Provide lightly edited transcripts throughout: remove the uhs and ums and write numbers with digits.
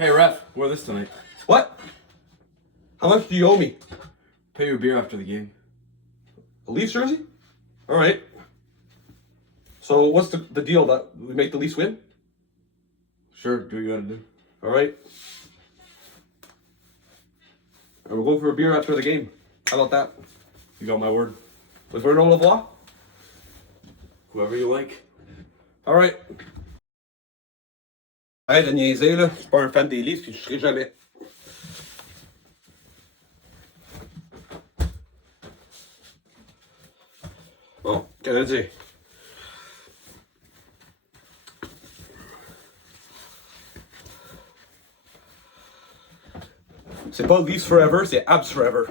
Hey, ref, wear this tonight. What? How much do you owe me? Pay you a beer after the game. A Leafs jersey? All right. So what's the deal? That we make the Leafs win? Sure, do what you gotta do. All right. And we'll go for a beer after the game. How about that? You got my word. With Renaud Lavoie? Whoever you like. All right. Arrête de niaiser, là. Je suis pas un fan des Leafs, puis je serai jamais. Bon, Canadien. C'est pas Leafs Forever, c'est Abs Forever.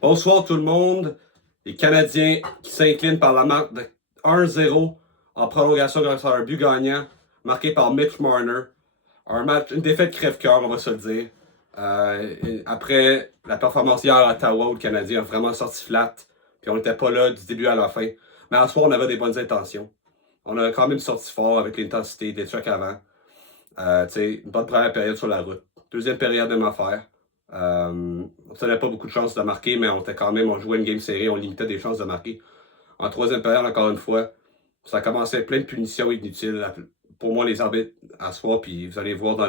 Bonsoir tout le monde. Les Canadiens qui s'inclinent par la marque de 1-0 en prolongation grâce à un but gagnant marqué par Mitch Marner. Un match, une défaite crève-cœur, on va se le dire. Après la performance hier à Ottawa où le Canadien a vraiment sorti flat. Puis on n'était pas là du début à la fin. Mais à ce soir, on avait des bonnes intentions. On a quand même sorti fort avec l'intensité des trucs avant. Une bonne première période sur la route. Deuxième période, même affaire. On n'avait pas beaucoup de chances de marquer, mais on jouait une game serrée, on limitait des chances de marquer. En troisième période, encore une fois, ça a commencé plein de punitions inutiles. Pour moi, les arbitres à soir, puis vous allez voir dans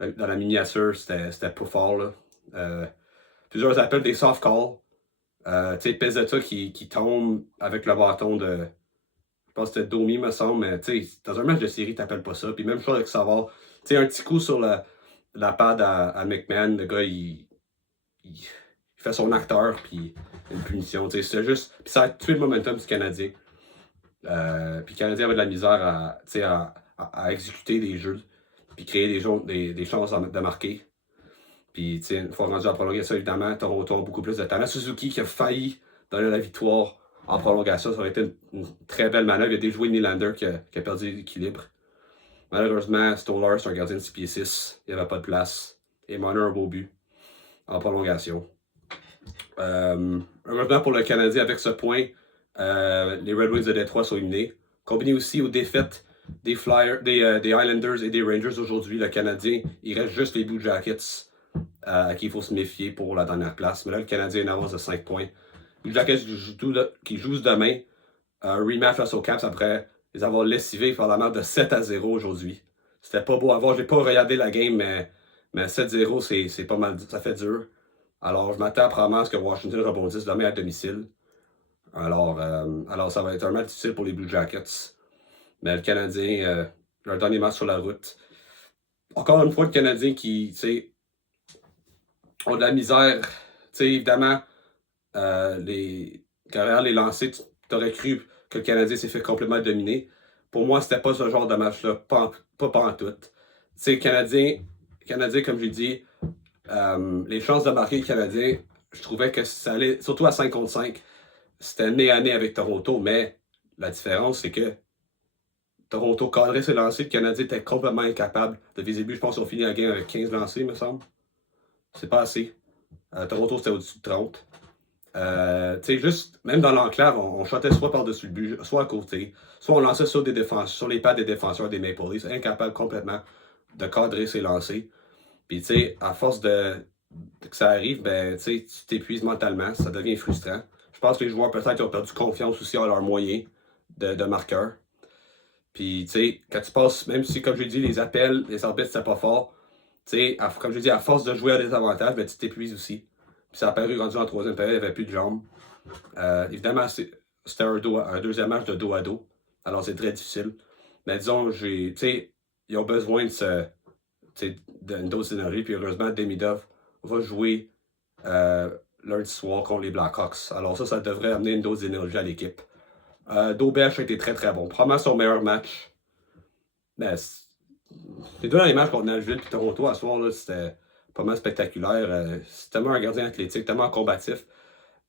la miniature, c'était pas fort. Là. Plusieurs appels des soft calls. Pezzetta qui tombe avec le bâton de. Je pense que c'était Domi, me semble, mais dans un match de série, t'appelles pas ça. Puis même chose avec Savard. Un petit coup sur la pad à McMahon, le gars, il fait son acteur, puis une punition. C'est juste. Puis ça a tué le momentum du Canadien. Puis le Canadien avait de la misère à exécuter des jeux, puis créer des chances de marquer. Puis, une fois rendu à la prolongation, évidemment, Toronto a beaucoup plus de talent. Suzuki qui a failli donner la victoire en prolongation, ça aurait été une très belle manœuvre. Il a déjoué Nylander qui a perdu l'équilibre. Malheureusement, Stolar, c'est un gardien de 6 pieds 6. Il n'y avait pas de place. Et Marner a un beau but en prolongation. Heureusement pour le Canadien, avec ce point, les Red Wings de Détroit sont éliminés. Combiné aussi aux défaites des Islanders et des Rangers aujourd'hui, le Canadien, il reste juste les Blue Jackets à qui il faut se méfier pour la dernière place. Mais là, le Canadien a une avance de 5 points. Blue Jackets qui jouent demain, un rematch face aux Caps après les avoir lessivés par la marque de 7-0 aujourd'hui. C'était pas beau à voir. J'ai pas regardé la game, mais 7-0, c'est pas mal. Ça fait dur. Alors, je m'attends probablement à ce que Washington rebondisse demain à domicile. Alors ça va être un match difficile pour les Blue Jackets. Mais le Canadien, leur dernier match sur la route. Encore une fois, le Canadien qui, ont de la misère. Évidemment, derrière les lancers, tu aurais cru que le Canadien s'est fait complètement dominer. Pour moi, c'était pas ce genre de match-là, pas en tout. Canadien, comme j'ai dit, les chances de marquer le Canadien, je trouvais que ça allait, surtout à 5 contre 5, c'était nez à nez avec Toronto, mais la différence, c'est que Toronto cadrait ses lancers, le Canadien était complètement incapable de viser but. Je pense qu'on finit la game avec 15 lancers, me semble. C'est pas assez. Toronto, c'était au-dessus de 30. Juste, même dans l'enclave, on shotait soit par-dessus le but, soit à côté, soit on lançait sur les pads des défenseurs des Maple Leafs, incapable complètement de cadrer ses lancers. Puis, à force que ça arrive, tu t'épuises mentalement, ça devient frustrant. Je pense que les joueurs, peut-être, ont perdu confiance aussi en leurs moyens de marqueur. Puis, quand tu passes, même si, comme j'ai dit, les appels, les arbitres, c'était pas fort, comme je dis, à force de jouer à des avantages, tu t'épuises aussi. Puis ça a apparu rendu en troisième période, il n'y avait plus de jambes. Évidemment, c'était un deuxième match de dos à dos. Alors c'est très difficile. Mais disons, ils ont besoin d'une dose d'énergie. Puis heureusement, Demidov va jouer lundi soir contre les Blackhawks. Alors ça devrait amener une dose d'énergie à l'équipe. Daubèche a été très très bon. Probablement son meilleur match. Mais les deux derniers matchs contre Nashville et Toronto à ce soir, c'était pas mal spectaculaire. C'est tellement un gardien athlétique, tellement combatif.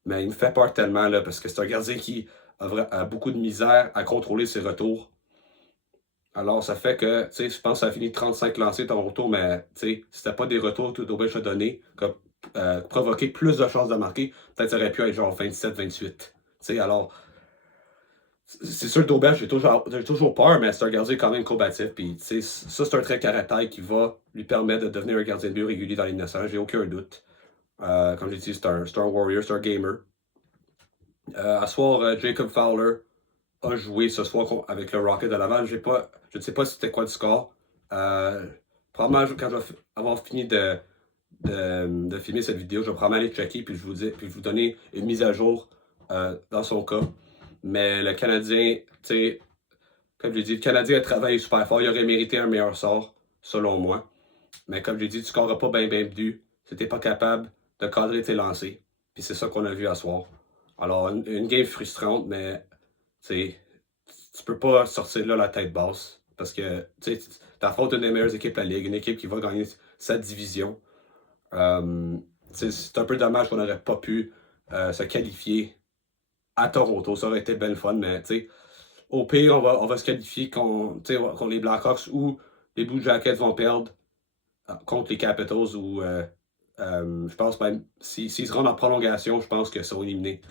Mais il me fait peur tellement là, parce que c'est un gardien qui a beaucoup de misère à contrôler ses retours. Alors ça fait que, je pense que ça a fini 35 lancés Toronto, mais c'était pas des retours que Daubèche a donné, qui a provoqué plus de chances de marquer. Peut-être ça aurait pu être genre 27-28. Alors, c'est sûr, Dobel, j'ai toujours peur, mais c'est un gardien quand même combatif. Puis, ça, c'est un trait caractère qui va lui permettre de devenir un gardien de but régulier dans les nationale, j'ai aucun doute. Comme j'ai dit, c'est un warrior, c'est un gamer. À soir, Jacob Fowler a joué ce soir avec le Rocket de Laval. Je ne sais pas c'était quoi le score. Probablement, quand je vais avoir fini de filmer cette vidéo, je vais probablement aller checker puis vous donner une mise à jour dans son cas. Mais le Canadien, tu sais, comme je l'ai dit, le Canadien a travaillé super fort. Il aurait mérité un meilleur sort, selon moi. Mais comme je l'ai dit, tu ne scoreras pas bien de but si tu n'es pas capable de cadrer tes lancers. Puis c'est ça qu'on a vu à soir. Alors, une game frustrante, mais tu peux pas sortir là la tête basse. Parce que tu affrontes une des meilleures équipes de la Ligue, une équipe qui va gagner sa division. C'est un peu dommage qu'on n'aurait pas pu se qualifier à Toronto. Ça aurait été bien le fun, mais au pire, on va se qualifier contre les Blackhawks ou les Blue Jackets vont perdre contre les Capitals ou je pense même s'ils se rendent en prolongation, je pense qu'ils sont éliminés.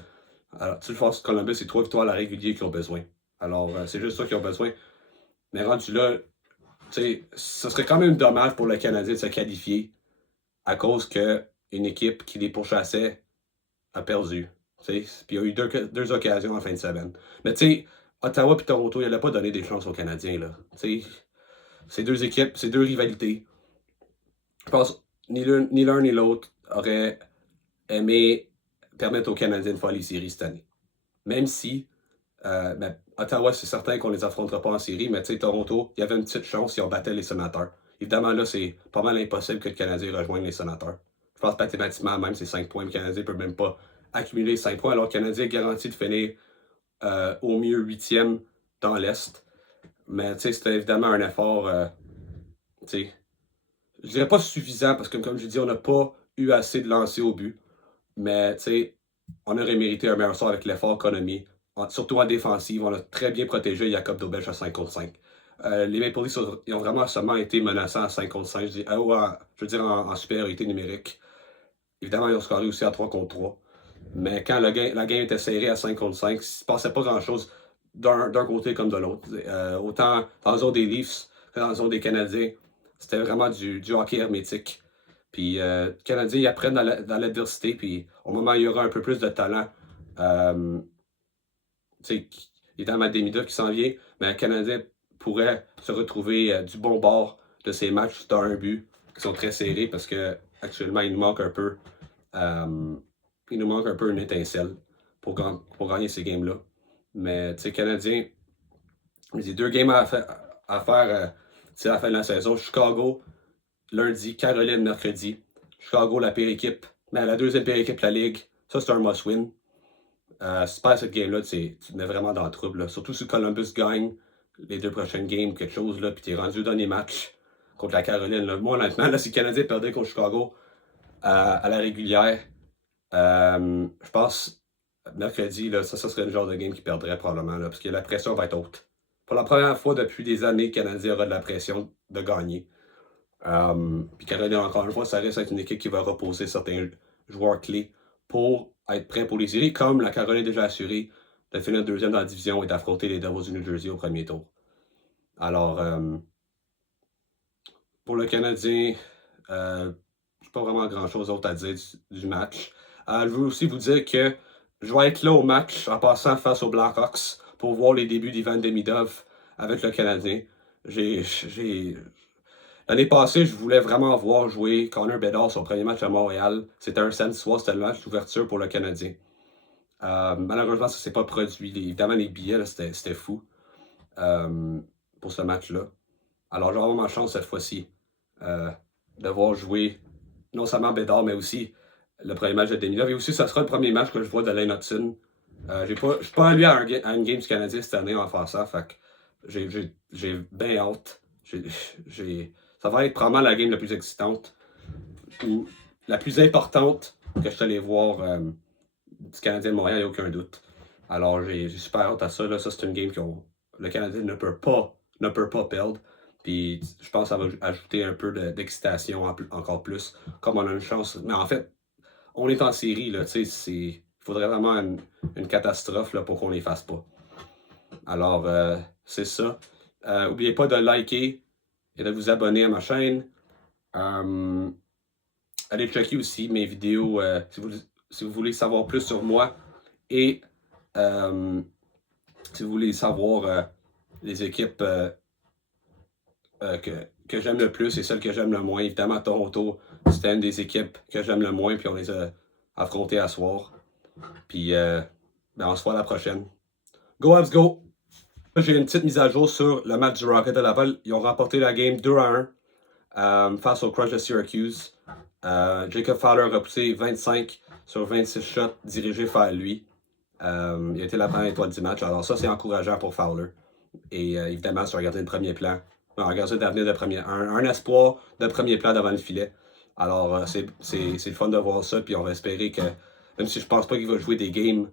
Alors, tu le Force Columbus, c'est 3 victoires à la régulier qu'ils ont besoin. Alors, c'est juste ça qu'ils ont besoin. Mais rendu là, ce serait quand même dommage pour le Canadien de se qualifier à cause qu'une équipe qui les pourchassait a perdu. Puis il y a eu deux occasions en fin de semaine. Mais tu sais, Ottawa et Toronto, ils n'allaient pas donner des chances aux Canadiens. Là. C'est deux équipes, c'est deux rivalités. Je pense ni l'un ni l'autre aurait aimé permettre aux Canadiens de faire les séries cette année. Même si Ottawa, c'est certain qu'on ne les affrontera pas en série, mais Toronto, il y avait une petite chance si on battait les Sénateurs. Évidemment, là, c'est pas mal impossible que le Canadien rejoigne les Sénateurs. Je pense mathématiquement, même c'est 5 points, le Canadien ne peut même pas accumuler 5 points, alors que le Canadien est garanti de finir au mieux 8e dans l'Est. Mais c'était évidemment un effort, je dirais pas suffisant, parce que comme je dis, on n'a pas eu assez de lancers au but. Mais on aurait mérité un meilleur sort avec l'effort qu'on a mis. Surtout en défensive, on a très bien protégé Jacob Dobelsch à 5 contre 5. Les Maple Leafs ils ont vraiment seulement été menaçants à 5 contre 5, je veux dire en supériorité numérique. Évidemment, ils ont scoré aussi à 3 contre 3. Mais quand la game était serrée à 5 contre 5, il ne se passait pas grand-chose d'un côté comme de l'autre. Autant dans la zone des Leafs que dans la zone des Canadiens, c'était vraiment du hockey hermétique. Puis les Canadiens, ils apprennent dans l'adversité, puis au moment où il y aura un peu plus de talent, évidemment Demida qui s'en vient, mais le Canadien pourrait se retrouver du bon bord de ces matchs dans un but qui sont très serrés parce que actuellement il nous manque un peu une étincelle pour gagner ces games-là. Mais Canadien, il y a 2 games à faire à la fin de la saison. Chicago, lundi, Caroline, mercredi. Chicago, la pire équipe. Mais la deuxième pire équipe de la Ligue. Ça, c'est un must-win. Si tu perds cette game-là, tu te mets vraiment dans le trouble. Là. Surtout si Columbus gagne les 2 prochaines games, quelque chose, là, puis tu es rendu dans les matchs contre la Caroline. Là. Moi, honnêtement, là, si le Canadien perdait contre Chicago à la régulière, je pense mercredi, là, ça serait le genre de game qui perdrait probablement, là, parce que la pression va être haute. Pour la première fois depuis des années, le Canadien aura de la pression de gagner. Puis Caroline, encore une fois, ça reste être une équipe qui va reposer certains joueurs clés pour être prêt pour les séries, comme la Caroline est déjà assurée de finir 2e dans la division et d'affronter les Devils du New Jersey au premier tour. Alors, pour le Canadien, j'ai pas vraiment grand-chose d'autre à dire du match. Je veux aussi vous dire que je vais être là au match en passant face aux Blackhawks pour voir les débuts d'Ivan Demidov avec le Canadien. L'année passée, je voulais vraiment voir jouer Connor Bedard son premier match à Montréal. C'était un samedi soir, c'était le match d'ouverture pour le Canadien. Malheureusement, ça ne s'est pas produit. Évidemment, les billets, c'était fou pour ce match-là. Alors, j'ai vraiment ma chance cette fois-ci de voir jouer non seulement Bedard, mais aussi le premier match de Demidov. Et aussi, ça sera le premier match que je vois de Lane Hudson. Je ne suis pas allé à une game du Canadien cette année en faisant ça. Fait que j'ai bien hâte. Ça va être probablement la game la plus excitante ou la plus importante que je suis allé voir du Canadien de Montréal, il n'y a aucun doute. Alors, j'ai super hâte à ça. Là. Ça, c'est une game que le Canadien ne peut pas perdre. Puis, je pense que ça va ajouter un peu d'excitation encore plus, comme on a une chance. Mais en fait, on est en série. Il faudrait vraiment une catastrophe là, pour qu'on les fasse pas. Alors, c'est ça. N'oubliez pas de liker et de vous abonner à ma chaîne. Allez checker aussi mes vidéos si vous voulez savoir plus sur moi et si vous voulez savoir les équipes que j'aime le plus et celles que j'aime le moins. Évidemment, Toronto, c'était une des équipes que j'aime le moins, puis on les a affrontées à soir. Puis, on se voit à la prochaine. Go Habs, go! J'ai une petite mise à jour sur le match du Rocket de Laval. Ils ont remporté la game 2-1 face au Crush de Syracuse. Jacob Fowler a poussé 25 sur 26 shots dirigés vers lui. Il a été la première étoile du match. Alors ça, c'est encourageant pour Fowler. Et évidemment, sur un gardien de premier plan. Un gardien d'avenir de premier un espoir de premier plan devant le filet. Alors, c'est le fun de voir ça. Puis on va espérer que, même si je pense pas qu'il va jouer des games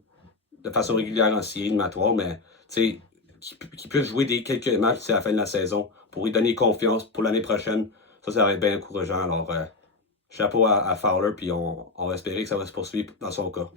de façon régulière en série éliminatoire, mais qu'il puisse jouer quelques matchs à la fin de la saison pour lui donner confiance pour l'année prochaine. Ça va être bien encourageant. Alors, chapeau à Fowler, puis on va espérer que ça va se poursuivre dans son cas.